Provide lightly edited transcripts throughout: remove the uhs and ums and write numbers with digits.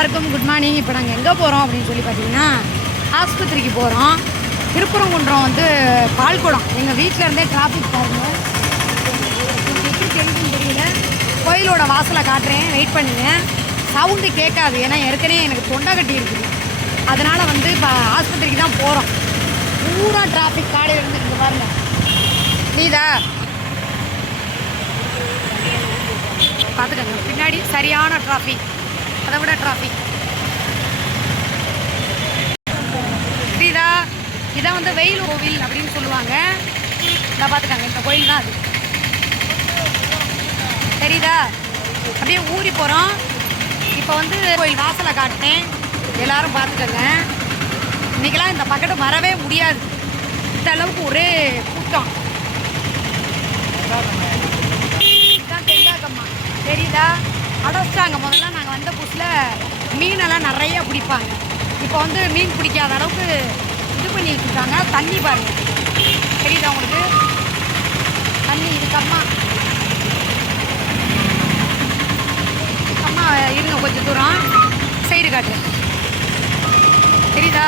எல்லாருக்கும் good morning. இப்போ நாங்கள் எங்கே போகிறோம் அப்படின்னு சொல்லி பார்த்தீங்கன்னா ஆஸ்பத்திரிக்கு போகிறோம். திருப்பரங்குன்றம் வந்து பால்குடம். எங்கள் வீட்டில் இருந்தே டிராஃபிக் பாருங்கள், எப்படி தெரியுதுன்னு தெரியல. கோயிலோட வாசலை காட்டுறேன், வெயிட் பண்ணுங்க. சவுண்டு கேட்காது, ஏன்னா ஏற்கனவே எனக்கு தொண்டை கட்டி இருக்குது. அதனால் வந்து இப்போ ஆஸ்பத்திரிக்கு தான் போகிறோம். பூரா டிராஃபிக் காலையில் இருந்துருக்கு பாருங்கள். நீதா பார்த்துக்கங்க, பின்னாடி சரியான டிராஃபிக், அதை விட டிராஃபிக். புரியுதா? இதை வந்து வெயில் கோவில் அப்படின்னு சொல்லுவாங்க. இதை பார்த்துக்கங்க, இந்த கோயில் தான் அது. தெரியுதா? அப்படியே ஊறி போகிறோம். இப்போ வந்து கோயில் வாசலை காட்டினேன், எல்லோரும் பார்த்துக்கங்க. இன்றைக்கெல்லாம் இந்த பக்கெட்டு வரவே முடியாது, இந்த அளவுக்கு ஒரே கூட்டம். இதுதான் தெங்காக்கம்மா, தெரியுதா? அடைச்சிட்டாங்க. முதல்ல நாங்கள் வந்த புதுசில் மீனெல்லாம் நிறைய பிடிப்பாங்க. இப்போ வந்து மீன் பிடிக்காத அளவுக்கு இது பண்ணி வச்சுருக்காங்க. தண்ணி பாருங்கள், தெரியுதா உங்களுக்கு? தண்ணி இதுக்கு அம்மா இருங்க, கொஞ்சம் தூரம் சைடு காட்டு. தெரியுதா?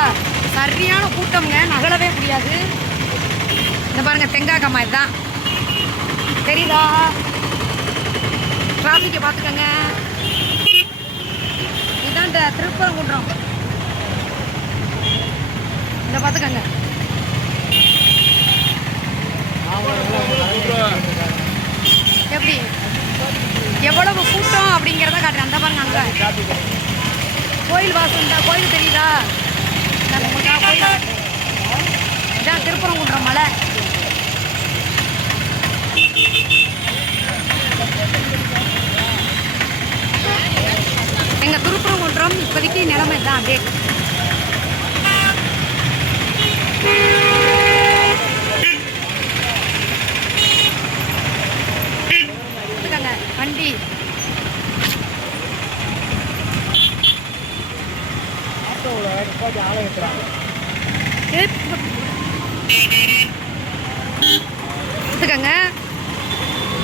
சரியான கூட்டம்ங்க, நகலவே முடியாது. இந்த பாருங்கள் தெங்காக்கம்மா, இதுதான். தெரியுதா? டிராஃபிக்கை பார்த்துக்கங்க. இதுதான் இந்த திருப்பரங்குன்றம். இதை பார்த்துக்கங்க. எப்படி எவ்வளவு கூட்டம் அப்படிங்கிறத காட்டுறேன். அந்த பாருங்க, அங்கே கோயில் வாசல். இந்த கோயில் தெரியுதா? இதான் திருப்பரங்குன்றம் மலை. எங்கள் திருப்பரங்குன்றம் இப்போதைக்கு நிலைமை தான் அப்படியே. வண்டி பார்த்துக்கங்க.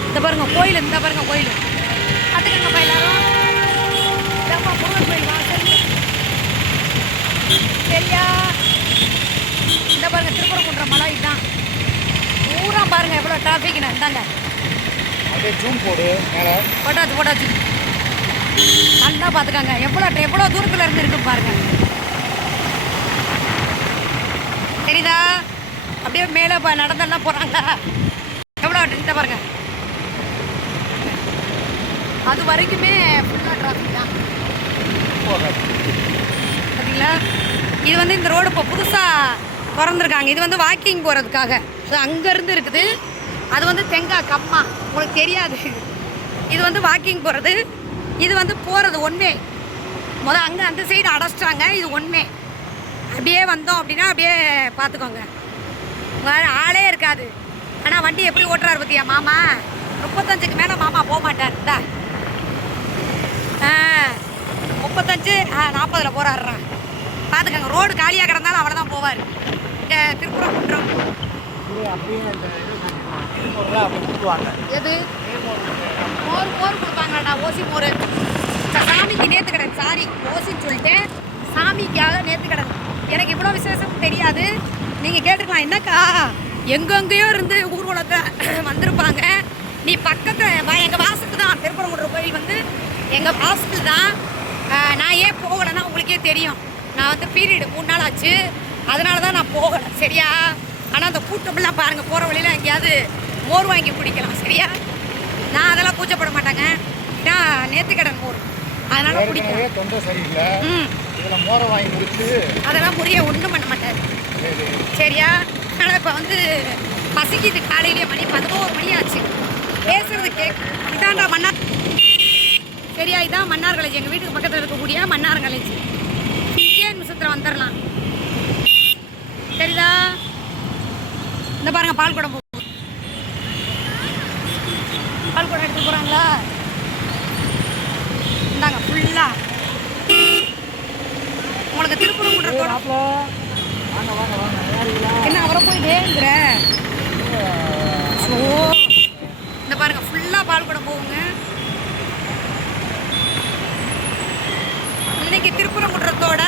இந்த பாருங்க கோயில், இந்த பாருங்க கோயில் பார்த்துக்கங்கப்பா எல்லாரும். முருகன் கோயில் வாசல் சரியா? இந்த பாருங்க திருப்பரங்குன்றம் மலை. இதுதான் பூரா பாருங்க எவ்வளோ டிராஃபிக்னு. இந்தாங்க போட்டாச்சு. நல்லா பார்த்துக்காங்க, எவ்வளோ தூரத்தில் இருந்து இருக்கு பாருங்க. தெரியுதா? அப்படியே மேலே நடந்தெல்லாம் போகிறாங்க. எவ்வளோ இந்த பாருங்க, அது வரைக்குமே ஃபுல்லாக டிராஃபிக் தான். பார்த்தீங்களா? இது வந்து இந்த ரோடு இப்போ புதுசாக திறந்துருக்காங்க. இது வந்து வாக்கிங் போகிறதுக்காக. அது அங்கேருந்து இருக்குது. அது வந்து தெங்காக்கம்மா, உங்களுக்கு தெரியாது. இது வந்து வாக்கிங் போகிறது, இது வந்து போகிறது ஒன்வே. அங்கே அந்த சைடு அடைச்சிட்டாங்க, இது ஒன்வே. அப்படியே வந்தோம் அப்படின்னா அப்படியே பார்த்துக்கோங்க, ஆளே இருக்காது. ஆனால் வண்டி எப்படி ஓட்டுறாரு பற்றியா மாமா? 35க்கு மேலே மாமா போக மாட்டார். 35 40 போகிறாருறான். பார்த்துக்கோங்க, ரோடு காலியாக கிடந்தாலும் அவளை தான் போவார். திருப்பரங்குன்றம் எது மோர் கொடுப்பாங்கடா, ஓசி மோர். சாமிக்கு நேற்று கடன், சாரி ஓசின்னு சொல்லிட்டேன், சாமிக்காக நேற்று கடன். எனக்கு இவ்வளோ விசேஷம் தெரியாது. நீங்கள் கேட்டுக்கலாம், என்னக்கா எங்கெங்கேயோ இருந்து ஊர்வலத்தை வந்திருப்பாங்க, நீ பக்கத்தில் எங்கள் வாசலுக்கு தான் திருப்பரங்குன்றம் கோயில் வந்து எங்கள் வாசலுக்கு தான். நான் ஏன் போகலைன்னா உங்களுக்கே தெரியும். நான் வந்து பீரியடு 3 நாள் ஆச்சு, அதனால தான் நான் போகலை. சரியா? ஆனால் அந்த கூட்டமெல்லாம் பாருங்கள், போகிற வழியில் எங்கேயாவது மோர் வாங்கி குடிக்கலாம். சரியா? நான் அதெல்லாம் கூச்சப்பட மாட்டேங்க, ஏன்னா நேர்த்திக்கடன் மோர், அதனால் குடிக்கிறேன். அதெல்லாம் புரிய ஒன்றும் பண்ண மாட்டார். சரியா? அதனால் இப்போ வந்து பசிக்குது. காலையிலேயே மணி 11 மணி ஆச்சு. பேசுறது கேட்கு. இதான்டா மன்னார். சரியா? இதான் மன்னார் காலேஜ், எங்கள் வீட்டுக்கு பக்கத்தில் இருக்கக்கூடிய மன்னார் காலேஜ். 5 நிமிஷத்தில் வந்துடலாம். சரிதா? இந்த பாருங்க பால்குடம் போகும். பால்குடம் எடுத்து போகிறாங்களா? இந்தாங்க ஃபுல்லாக உங்களுக்கு திருப்பரங்குன்றம். என்ன அவரை போய் வேங்குற? இந்த பாருங்க ஃபுல்லாக பால்குடம் போகுங்க. இன்னைக்கு திருப்பரங்குன்றத்தோட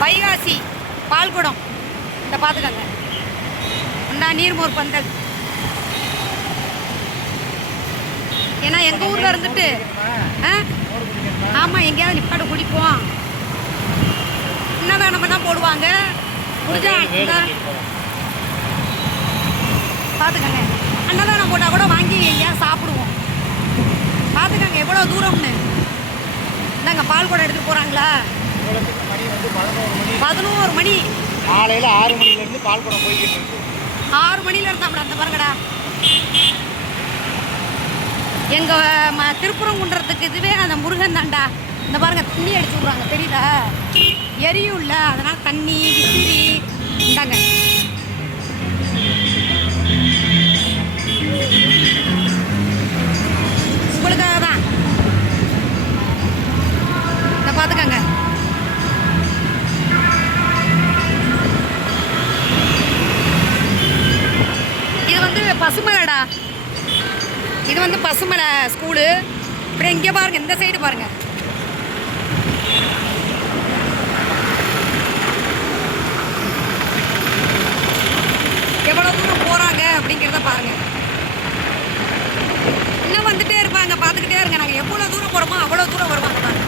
வைகாசி பால்குடம் இந்த பார்த்துக்கங்க. இந்த நீர்மோர் பந்தல். ஏன்னா எங்கள் ஊரில் இருந்துட்டு ஆமாம் எங்கேயாவது நிப்பாடு குடிப்போம். அன்னதானம் தான் போடுவாங்க. முடிஞ்சா பார்த்துக்கங்க. அன்னதானம் போட்டால் கூட வாங்கி எங்கேயாவது சாப்பிடுவோம். பார்த்துக்கங்க எவ்வளோ தூரம்னு. இந்தாங்க பால் கூட எடுத்துகிட்டு போகிறாங்களா? 11 மணி. காலையில் 6 மணிலேருந்து பால் குடம் போய்கிட்டு இருக்கு. 6 மணில இருந்தா அந்த பாருங்கடா. எங்கள் திருப்பரங்குன்றத்துக்கு இதுவே அந்த முருகன் தான்டா. இந்த பாருங்க தண்ணி அடிச்சு விட்றாங்க தெரியுதா? எரியும் இல்லை, அதனால் தண்ணி விசிறி இந்தாங்க. உங்களுக்காக தான். இதை பார்த்துக்கங்க. இது வந்து பசுமலைடா. இது வந்து பசுமலை ஸ்கூலு. இப்படி இங்கே பாருங்க, இந்த சைடு பாருங்க. எவ்வளோ தூரம் போகிறாங்க அப்படிங்கிறத பாருங்க. இன்னும் வந்துட்டே இருப்பாங்க, பார்த்துக்கிட்டே இருங்க. நாங்கள் எவ்வளோ தூரம் போகிறோமோ அவ்வளோ தூரம் வருவாங்க பாருங்க.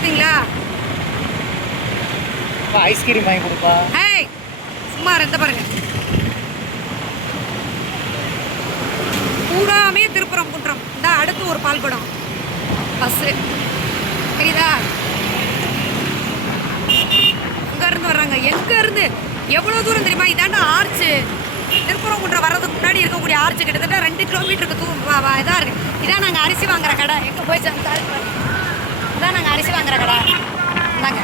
சரிங்களா? ஐஸ்கிரீம் வாங்கி கொடுப்பா. ஏய் சும்மா இருந்த பாருங்க. பூராமே திருப்பரங்குன்றம். இந்த அடுத்து ஒரு பால்குடம் பஸ்ஸு தெரியுதா? அங்கேருந்து வர்றாங்க. எங்கேருந்து எவ்வளோ தூரம் தெரியுமா? இதாண்டா ஆர்ச்சு. திருப்பரங்குன்றம் வர்றதுக்கு முன்னாடி இருக்கக்கூடிய ஆர்ச்சு கிட்டத்தட்ட 2 கிலோமீட்டருக்கு இதாக இருக்குது. இதான் நாங்கள் அரிசி வாங்குற கடை. எங்கே போய் இதான் நாங்கள் அரிசி வாங்குற கடை. இந்தாங்க.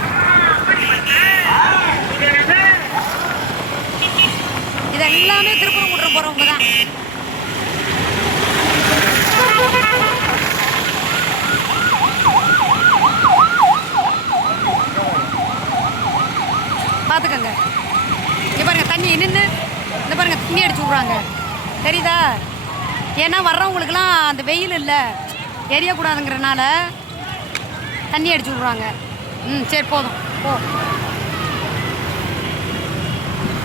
இது எல்லாமே திருப்பரங்குன்றம் போகிறவங்க தான். பார்த்துக்கங்க. இங்கே பாருங்க தண்ணி நின்று இந்த பாருங்க தண்ணி அடிச்சு விட்றாங்க தெரியுதா? ஏன்னா வர்றவங்களுக்குலாம் அந்த வெயில் இல்லை எரியக்கூடாதுங்கிறனால தண்ணி அடிச்சு விட்றாங்க. சரி போதும் போ.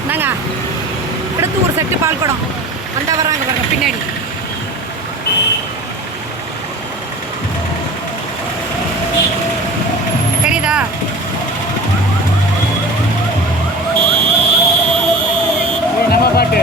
என்னங்க அடுத்து ஒரு செட்டு பால் குடம் அந்த வர்றாங்க பாருங்க பின்னாடி. தெரியுதா? நம்ம பாட்டு